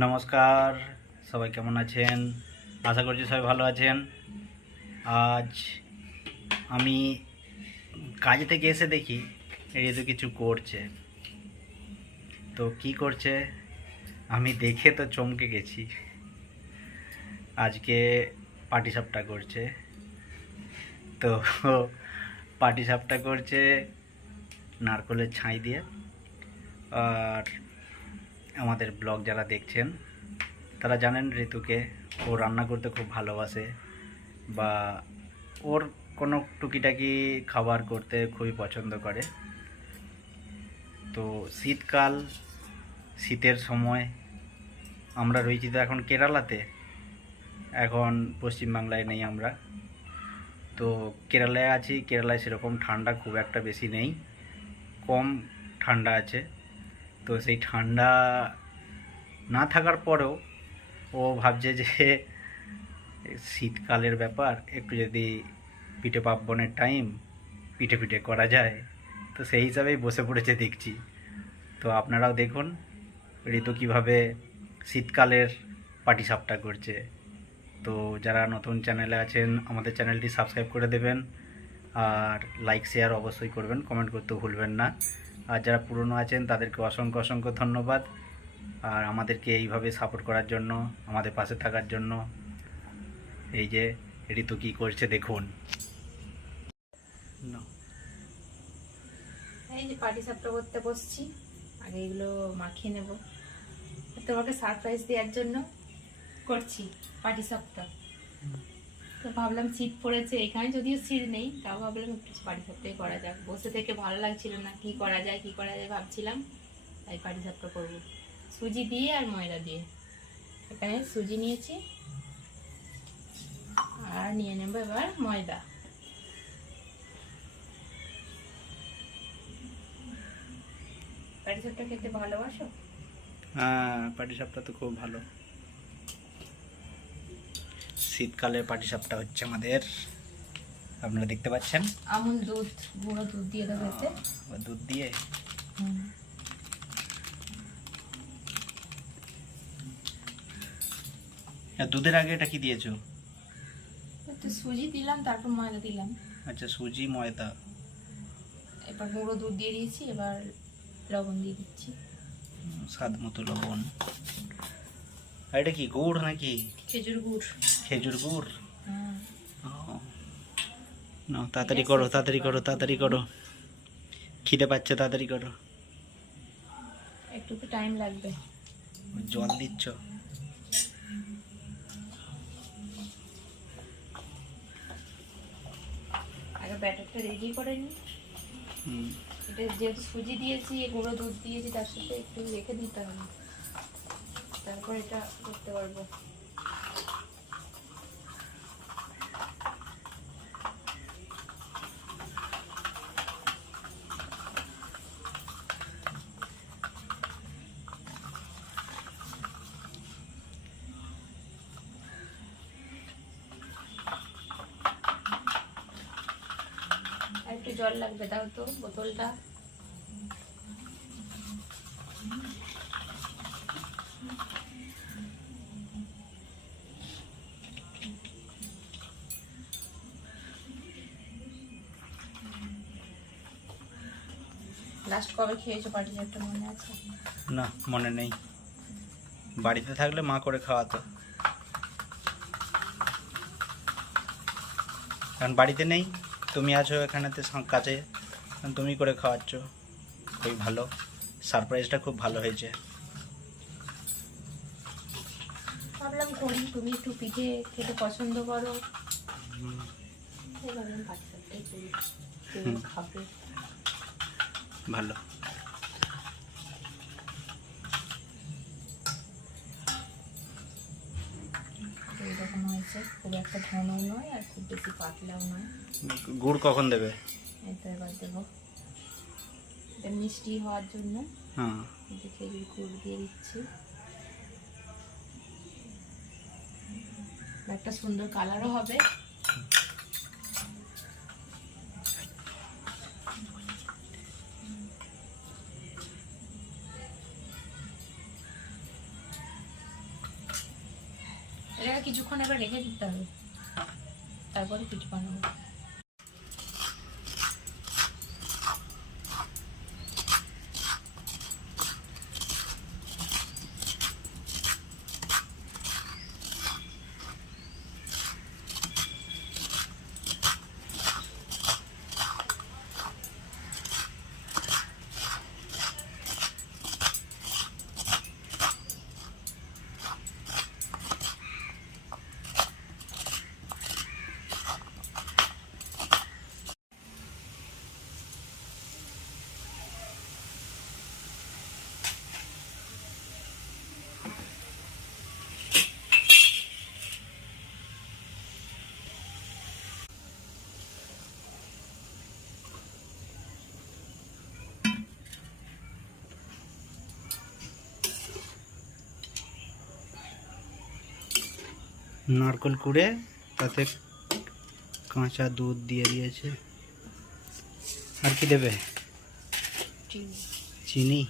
নমস্কার, সবাই কেমন আছেন? আশা করছি সবাই ভালো আছেন। আজ আমি কাজ থেকে এসে দেখি ঋতু কিছু করছে। তো কি করছে আমি দেখে তো চমকে গেছি। আজকে পাটিসাপটা করছে। তো পাটিসাপটা করছে নারকেলের ছাই দিয়ে। আর আমাদের ব্লগ যারা দেখছেন তারা জানেন ঋতুকে, ও রান্না করতে খুব ভালোবাসে বা ওর কোনো টুকিটাকি খাবার করতে খুবই পছন্দ করে। তো শীতকাল, শীতের সময় আমরা রয়েছি তো এখন কেরালাতে, এখন পশ্চিমবাংলায় নেই আমরা। তো কেরালায় আছি। কেরালায় সেরকম ঠান্ডা খুব একটা বেশি নেই, কম ঠান্ডা আছে। তো সেই ঠান্ডা না থাকার পরেও ও ভাবছে যে শীতকালের ব্যাপার, একটু যদি পিঠে পার্বণের টাইম পিঠে পিঠে করা যায়। তো সেই হিসাবেই বসে পড়েছে দেখছি। তো আপনারাও দেখুন ঋতু কীভাবে শীতকালের পাটিসাপটা করছে। তো যারা নতুন চ্যানেলে আছেন আমাদের চ্যানেলটি সাবস্ক্রাইব করে দেবেন, আর লাইক শেয়ার অবশ্যই করবেন, কমেন্ট করতে ভুলবেন না। আর যারা পুরনো আছেন তাদেরকে অসংখ্য অসংখ্য ধন্যবাদ, আর আমাদেরকে এইভাবে সাপোর্ট করার জন্য, আমাদের পাশে থাকার জন্য। এই যে ঋতু কী করছে দেখুন। এই যে পাটিসাপটা করতে বসছি। আগে এগুলো মাখিয়ে নেব, তোমাকে সারপ্রাইজ দেওয়ার জন্য করছি পাটিসাপটা। তো ভাবলাম শীত পড়েছে, এখানে যদিও শীত নেই, তাও ভাবলাম একটু পাটিসাপটাই করা যাক। বসে থেকে ভালো লাগছিল না, কি করা যায় ভাবছিলাম, তাই পাটিসাপটা করবো সুজি দিয়ে আর ময়দা দিয়ে। এখানে সুজি নিয়েছি আর নিয়ে নেবো এবার ময়দা। পাটিসাপটা খেতে ভালোবাসো? হ্যাঁ, পাটিসাপটা তো খুব ভালো। শীতকালে পাটিসাপটা হচ্ছে আমাদের, আপনারা দেখতে পাচ্ছেন। আমুল দুধ, গুঁড়ো দুধ দিয়ে দেবো এতে। দুধ দিয়ে দুধের আগে এটা কি দিয়েছো? একটু সুজি দিলাম, তারপর ময়দা দিলাম। আচ্ছা, সুজি ময়দা। এবার গুঁড়ো দুধ দিয়ে দিয়েছি, এবার লবণ দিয়ে দিচ্ছি, স্বাদ মতো লবণ। আর এটা কি গুড় নাকি? খেজুর গুড়। খেজুর গুড়। হ্যাঁ। না, তাড়াতাড়ি করো, তাড়াতাড়ি করো, তাড়াতাড়ি করো, খিদে পাচ্ছে, তাড়াতাড়ি করো। একটু টাইম লাগবে। জল দিচ্ছ? আগে ব্যাটারটা রেডি করে নিই। এটা যেহেতু সুজি দিয়েছি, গুঁড়ো দুধ দিয়েছি, তার সাথে একটু রেখে দিতে হবে, তারপর এটা করতে পারবো। আর একটু জল লাগবে, দাও তো বোতলটা। লাস্ট কবে খেয়েছো পাটিসাপটা মনে আছে? না, মনে নেই। বাড়িতে থাকলে মা করে খাওয়াতো, কারণ বাড়িতে নেই। তুমি আছো এখানেতে কাছে, তুমি করে খাওয়াচ্ছ, খুবই ভালো। সারপ্রাইজটা খুব ভালো হয়েছে। ভাবলাম করি, তুমি একটু পিঠে খেতে পছন্দ করো, ভাবলাম পাটিসাপটাই করি, তুমি খাবে। ভালো। এইরকম হয়েছে, খুব একটা ঘনও নয় আর খুব বেশি পাতলাও নয়। গুড় কখন দেবে? এই তো এবার দেবো, এটা মিষ্টি হওয়ার জন্য। হ্যাঁ, খেজুর গুড় দিয়ে দিচ্ছি, একটা সুন্দর কালারও হবে। এটাকে কিছুক্ষণ এবার রেখে দিতে হবে, তারপরে পিঠে বানাবো। নারকেল কুড়ে তাতে কাঁচা দুধ দিয়ে দিয়েছে। আর কি দেবে? চিনি।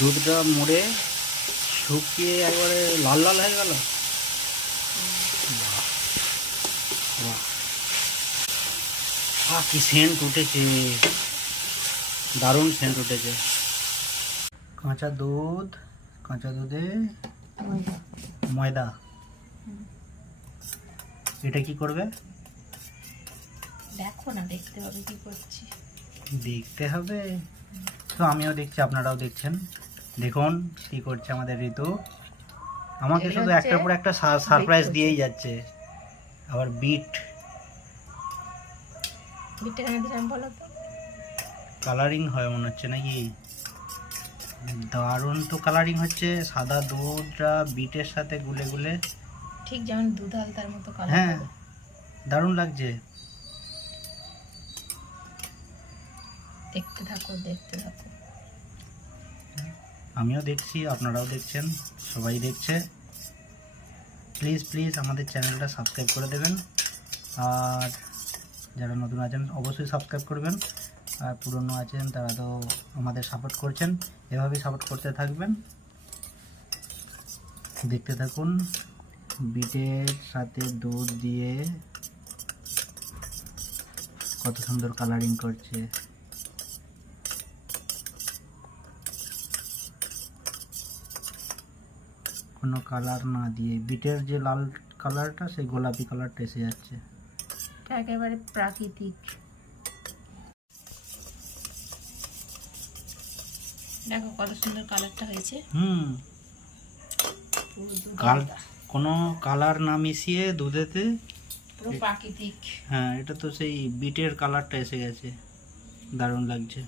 দুধটা মুড়ে শুকিয়ে একবারে লাল লাল হয়ে গেল। বাহ বাহ, আহ কি সেন্ট উঠেছে, দারুণ সেন্ট উঠেছে। কাঁচা দুধ, কাঁচা দুধে ময়দা। এটা কি করবে? দেখো না, দেখতে হবে কি করছি। দেখতে হবে তো, আমিও দেখছি, আপনারাও দেখছেন। দেখুন কি করছে আমাদের ঋতু। আমাকে শুধু একটার পর একটা সারপ্রাইজ দিয়েই যাচ্ছে। আবার বিটটা কেন দিলাম বলো তো? কালারিং হয় মনে হচ্ছে নাকি? দারুণ তো কালারিং হচ্ছে, সাদা দুধটা বিটের সাথে গুলে গুলে, ঠিক যেমন দুধ আলতার মতো কালার। হ্যাঁ দারুণ লাগছে। দেখতে থাকো, দেখতে থাকো। আমিও দেখছি, আপনারাও দেখছেন, সবাই দেখছে। প্লিজ প্লিজ আমাদের চ্যানেলটা সাবস্ক্রাইব করে দেবেন, আর যারা নতুন আছেন অবশ্যই সাবস্ক্রাইব করবেন, আর পুরনো আছেন তারা তো আমাদের সাপোর্ট করছেন, এভাবেই সাপোর্ট করতে থাকবেন। দেখতে থাকুন, বিটের সাথে দুধ দিয়ে কত সুন্দর কালারিং করছে। কোনো কালার না দিয়ে বিটের যে লাল কালারটা, সেই গোলাপি কালারটা এসে যাচ্ছে। একেবারে প্রাকৃতিক। দেখো কত সুন্দর কালারটা হয়েছে। কোনো কালার না মিশিয়ে দুধেতে পুরো প্রাকৃতিক। হ্যাঁ, এটা তো সেই বিটের কালারটা এসে গেছে, দারুণ লাগছে।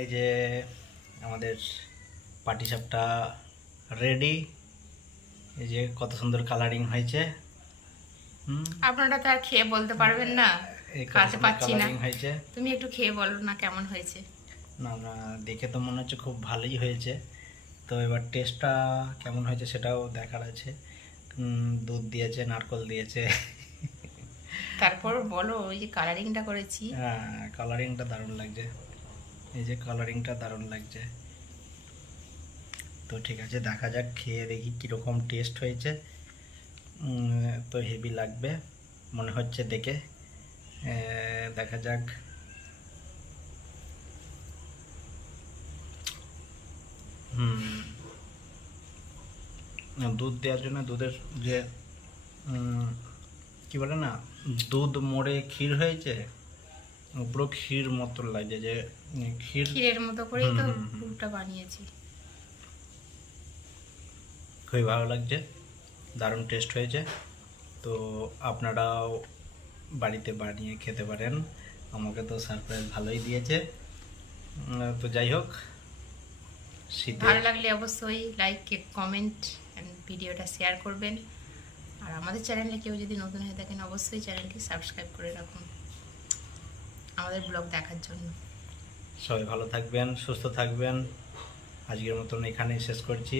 এই যে আমাদের পাটিসাপটা রেডি। এই যে কত সুন্দর কালারিং হয়েছে। আপনারা তো আর খেয়ে বলতে পারবেন না, এই কত খাতে সুন্দর পাচ্ছি না। কালারিং হয়েছে। তুমি একটু খেয়ে বলো না কেমন হয়েছে। না না, দেখে তো মনে হচ্ছে খুব ভালোই হয়েছে। তো এবার টেস্টটা কেমন হয়েছে সেটাও দেখার আছে। দুধ দিয়েছে, নারকল দিয়েছে। তারপর বলো, ওই যে কালারিংটা করেছি। হ্যাঁ, কালারিংটা দারুণ লাগছে। এই যে কালারিংটা দারুণ লাগছে। তো ঠিক আছে, দেখা যাক, খেয়ে দেখি কীরকম টেস্ট হয়েছে। তো হেভি লাগবে মনে হচ্ছে দেখে। দেখা যাক। দুধ দেওয়ার জন্য দুধের যে কি বলে না, দুধ মরে ক্ষীর হয়েছে, পুরো ক্ষীর মতো লাগছে, যে ক্ষীরের মতো করেই তো পুরটা বানিয়েছি। খুবই ভালো লাগছে, দারুণ টেস্ট হয়েছে। তো আপনারাও বাড়িতে বানিয়ে খেতে পারেন। আমাকে তো সারপ্রাইজ ভালোই দিয়েছে। তো যাই হোক, শীতে ভালো লাগলে অবশ্যই লাইক, কমেন্ট এন্ড ভিডিওটা শেয়ার করবেন। আর আমাদের চ্যানেলে কেউ যদি নতুন হয়ে থাকেন, অবশ্যই চ্যানেলটি সাবস্ক্রাইব করে রাখুন আমাদের ব্লগ দেখার জন্য। সবাই ভালো থাকবেন, সুস্থ থাকবেন। আজকের মতন এখানেই শেষ করছি।